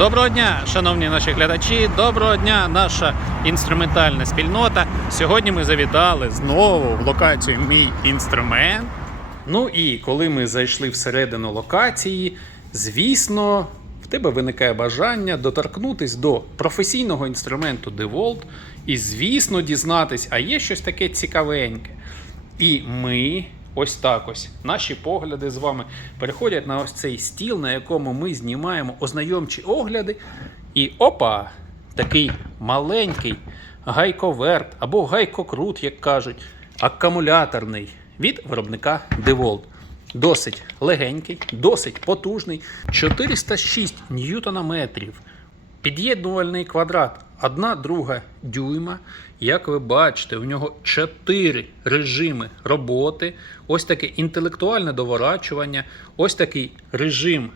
Доброго дня, шановні наші глядачі, доброго дня, наша інструментальна спільнота. Сьогодні ми завітали знову в локацію Мій інструмент. Ну і коли ми зайшли всередину локації, звісно, в тебе виникає бажання доторкнутись до професійного інструменту DeWalt і, звісно, дізнатись, а є щось таке цікавеньке. І ми, ось так ось, наші погляди з вами переходять на ось цей стіл, на якому ми знімаємо ознайомчі огляди. І опа! Такий маленький гайковерт або гайкокрут, як кажуть, акумуляторний від виробника DeWalt. Досить легенький, досить потужний, 406 ньютонометрів. Під'єднувальний квадрат 1 друга дюйма. Як ви бачите, у нього 4 режими роботи. Ось таке інтелектуальне доворачування, ось такий режим,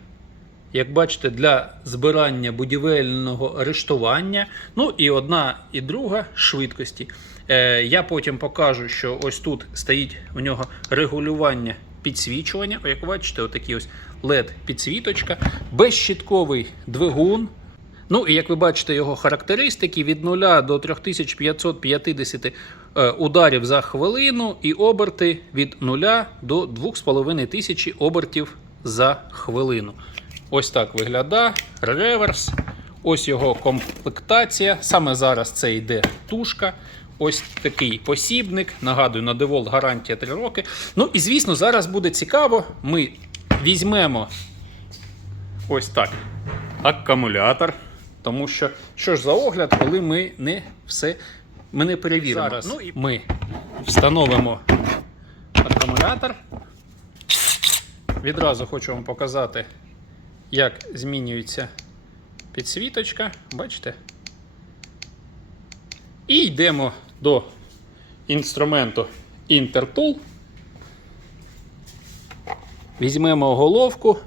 як бачите, для збирання будівельного арештування. Ну і одна і друга швидкості. Е, я потім покажу, що ось тут стоїть у нього регулювання підсвічування. Як бачите, отакі ось LED-підсвіточка, безщітковий двигун. Ну і як ви бачите, його характеристики від 0 до 3550 е, ударів за хвилину і оберти від 0 до 2500 обертів за хвилину. Ось так виглядає реверс. Ось його комплектація. Саме зараз це йде тушка. Ось такий посібник. Нагадую, на DeWalt гарантія 3 роки. Ну і звісно, зараз буде цікаво. Ми візьмемо ось так акумулятор. Тому що що ж за огляд, коли ми не все ми не перевіримо. Зараз. Ну, і ми встановимо акумулятор. Відразу хочу вам показати, як змінюється підсвіточка. Бачите? І йдемо до інструменту Intertool. Візьмемо головку.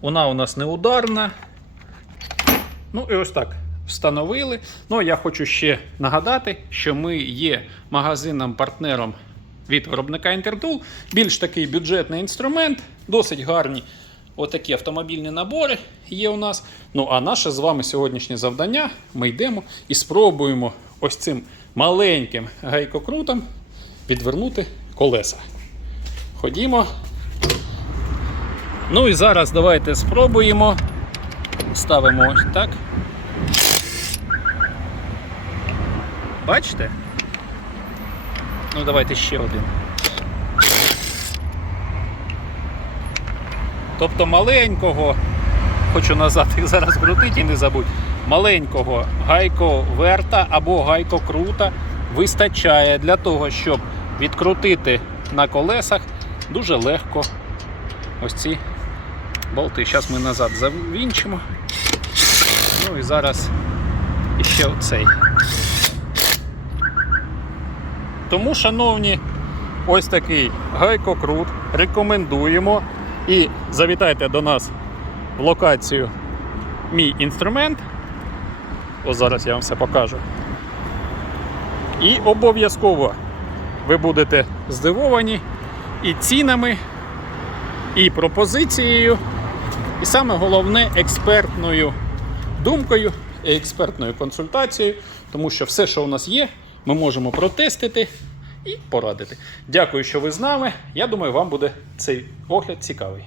Вона у нас не ударна. Ну і ось так встановили. Ну, я хочу ще нагадати, що ми є магазином-партнером від виробника Intertool. Більш такий бюджетний інструмент, досить гарні отакі автомобільні набори є у нас. Ну, а наше з вами сьогоднішнє завдання: ми йдемо і спробуємо ось цим маленьким гайкокрутом відвернути колеса. Ходімо. Ну і зараз давайте спробуємо. Ставимо ось так. Бачите? Ну, давайте ще один. Тобто маленького, хочу назад їх зараз крутити і не забудь, маленького гайковерта або гайкокрута вистачає для того, щоб відкрутити на колесах дуже легко ось ці болти. Зараз ми назад завінчимо. Ну і зараз іще оцей. Тому, шановні, ось такий гайкокрут. Рекомендуємо. І завітайте до нас в локацію мій інструмент. Ось зараз я вам все покажу. І обов'язково ви будете здивовані і цінами, і пропозицією, і саме головне експертною думкою експертною консультацією, тому що все, що у нас є, ми можемо протестити і порадити. Дякую, що ви з нами. Я думаю, вам буде цей огляд цікавий.